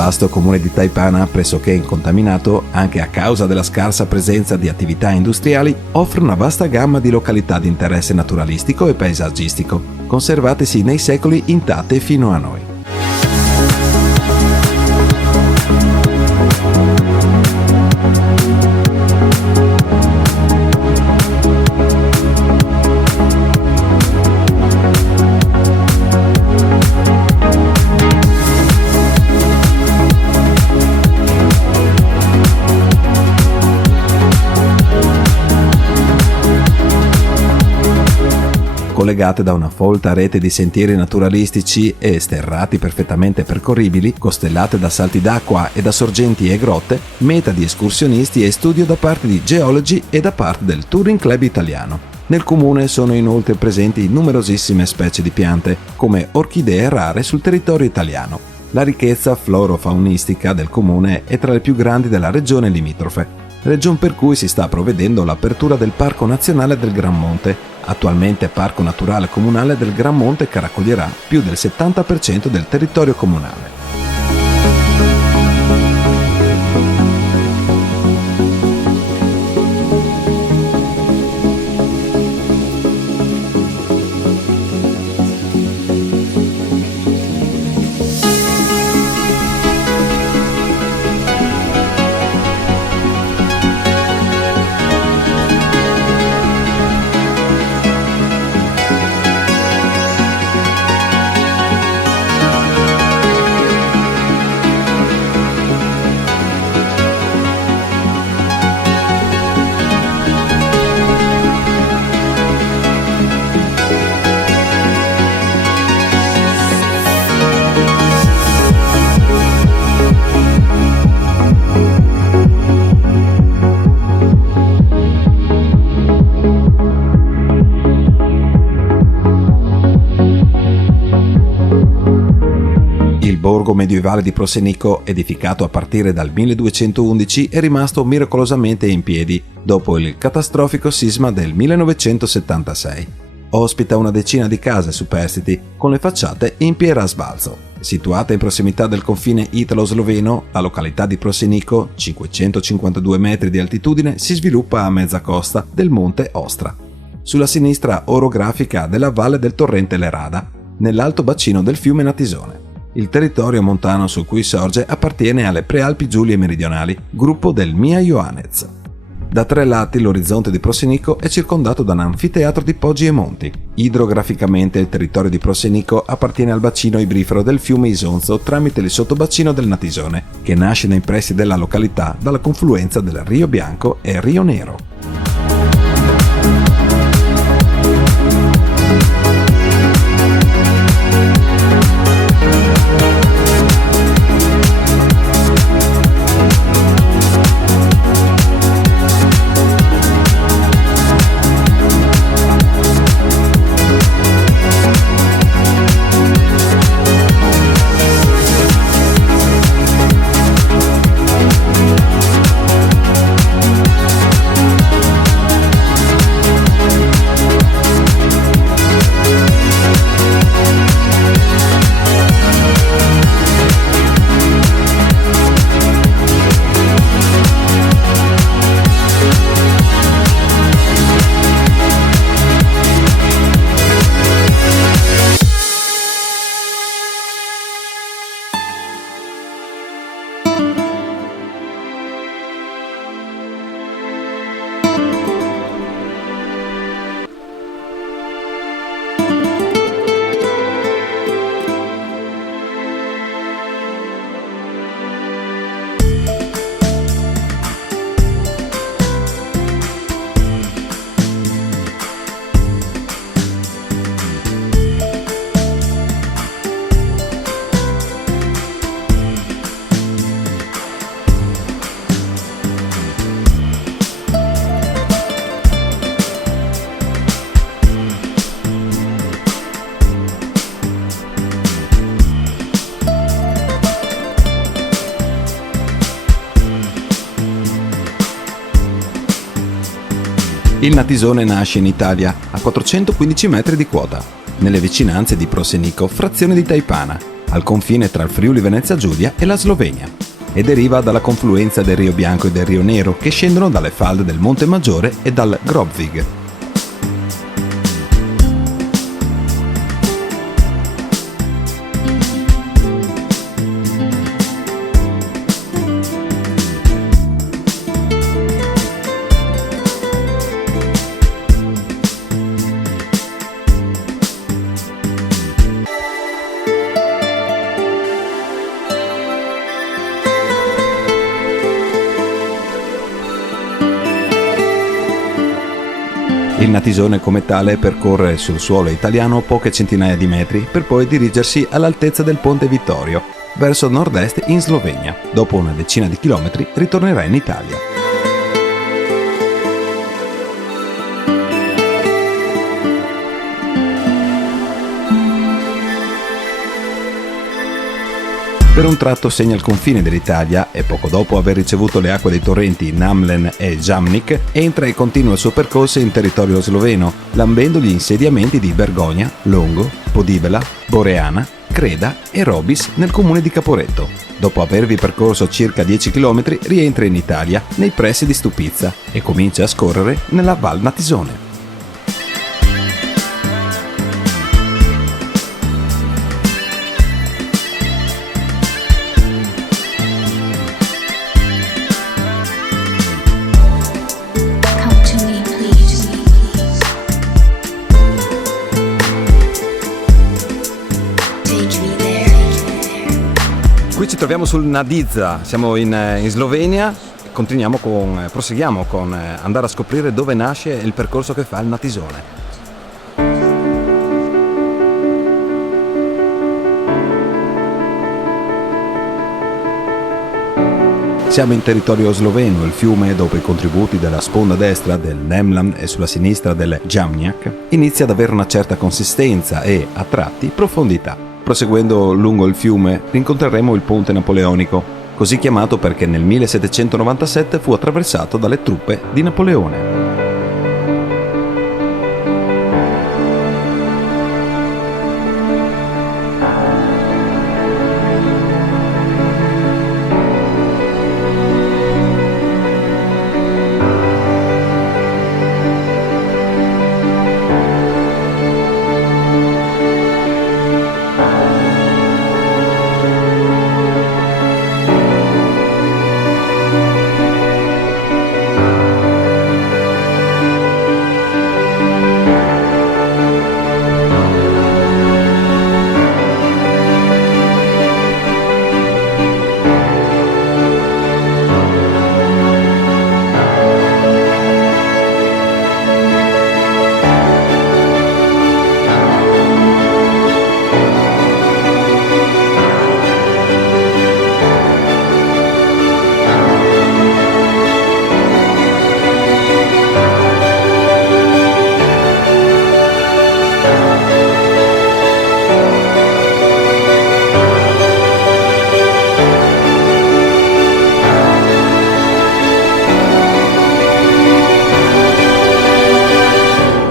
vasto comune di Taipana, pressoché incontaminato anche a causa della scarsa presenza di attività industriali, offre una vasta gamma di località di interesse naturalistico e paesaggistico, conservatesi nei secoli intatte fino a noi. Collegate da una folta rete di sentieri naturalistici e sterrati perfettamente percorribili, costellate da salti d'acqua e da sorgenti e grotte, meta di escursionisti e studio da parte di geologi e da parte del Touring Club italiano. Nel comune sono inoltre presenti numerosissime specie di piante, come orchidee rare sul territorio italiano. La ricchezza floro-faunistica del comune è tra le più grandi della regione limitrofe, region per cui si sta provvedendo all'apertura del Parco Nazionale del Gran Monte. Attualmente Parco Naturale Comunale del Gran Monte, che raccoglierà più del 70% del territorio comunale. Il borgo medievale di Prosenico, edificato a partire dal 1211, è rimasto miracolosamente in piedi dopo il catastrofico sisma del 1976. Ospita una decina di case superstiti con le facciate in pietra a sbalzo. Situata in prossimità del confine italo-sloveno, la località di Prosenico, 552 metri di altitudine, si sviluppa a mezza costa del monte Ostra, sulla sinistra orografica della valle del torrente Lerada, nell'alto bacino del fiume Natisone. Il territorio montano su cui sorge appartiene alle Prealpi Giulie meridionali, gruppo del Mia Ioannez. Da tre lati l'orizzonte di Prosenico è circondato da un anfiteatro di poggi e monti. Idrograficamente il territorio di Prosenico appartiene al bacino ibrifero del fiume Isonzo tramite il sottobacino del Natisone, che nasce nei pressi della località dalla confluenza del Rio Bianco e Rio Nero. Il Natisone nasce in Italia a 415 metri di quota, nelle vicinanze di Prosenico, frazione di Taipana, al confine tra il Friuli Venezia Giulia e la Slovenia, e deriva dalla confluenza del Rio Bianco e del Rio Nero che scendono dalle falde del Monte Maggiore e dal Grobvig. Il Natisone come tale percorre sul suolo italiano poche centinaia di metri per poi dirigersi all'altezza del Ponte Vittorio, verso nord-est in Slovenia. Dopo una decina di chilometri ritornerà in Italia. Per un tratto segna il confine dell'Italia e poco dopo aver ricevuto le acque dei torrenti Namlen e Jamnik entra e continua il suo percorso in territorio sloveno, lambendo gli insediamenti di Bergogna, Longo, Podibela, Boreana, Creda e Robis nel comune di Caporetto. Dopo avervi percorso circa 10 km rientra in Italia, nei pressi di Stupizza, e comincia a scorrere nella Val Natisone. Qui ci troviamo sul Nadiza, siamo in Slovenia, proseguiamo con andare a scoprire dove nasce il percorso che fa il Natisone. Siamo in territorio sloveno, il fiume, dopo i contributi della sponda destra del Nemland e sulla sinistra del Jamniak, inizia ad avere una certa consistenza e, a tratti, profondità. Proseguendo lungo il fiume rincontreremo il ponte napoleonico, così chiamato perché nel 1797 fu attraversato dalle truppe di Napoleone.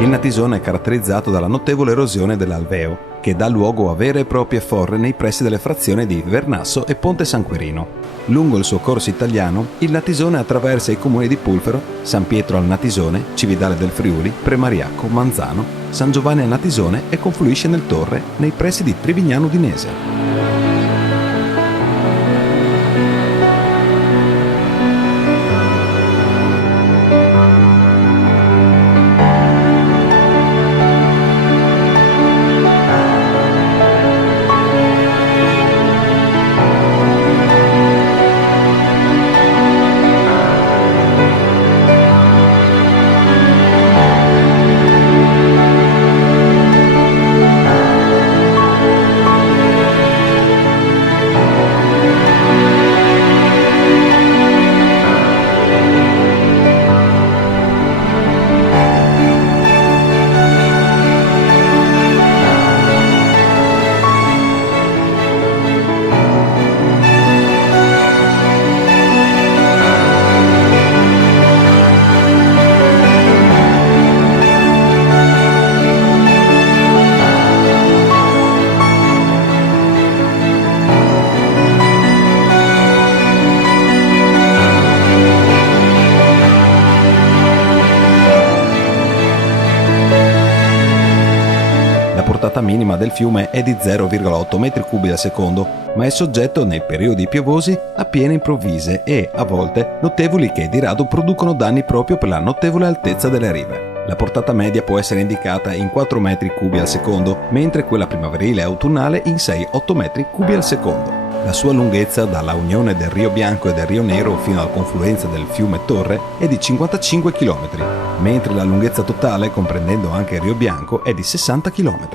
Il Natisone è caratterizzato dalla notevole erosione dell'alveo, che dà luogo a vere e proprie forre nei pressi delle frazioni di Vernasso e Ponte San Quirino. Lungo il suo corso italiano, il Natisone attraversa i comuni di Pulfero, San Pietro al Natisone, Cividale del Friuli, Premariacco, Manzano, San Giovanni al Natisone e confluisce nel Torre, nei pressi di Trivignano Udinese. del fiume è di 0,8 metri cubi al secondo, ma è soggetto nei periodi piovosi a piene improvvise e, a volte, notevoli che di rado producono danni proprio per la notevole altezza delle rive. La portata media può essere indicata in 4 metri cubi al secondo, mentre quella primaverile e autunnale in 6-8 metri cubi al secondo. La sua lunghezza dalla unione del Rio Bianco e del Rio Nero fino alla confluenza del fiume Torre è di 55 km, mentre la lunghezza totale, comprendendo anche il Rio Bianco, è di 60 km.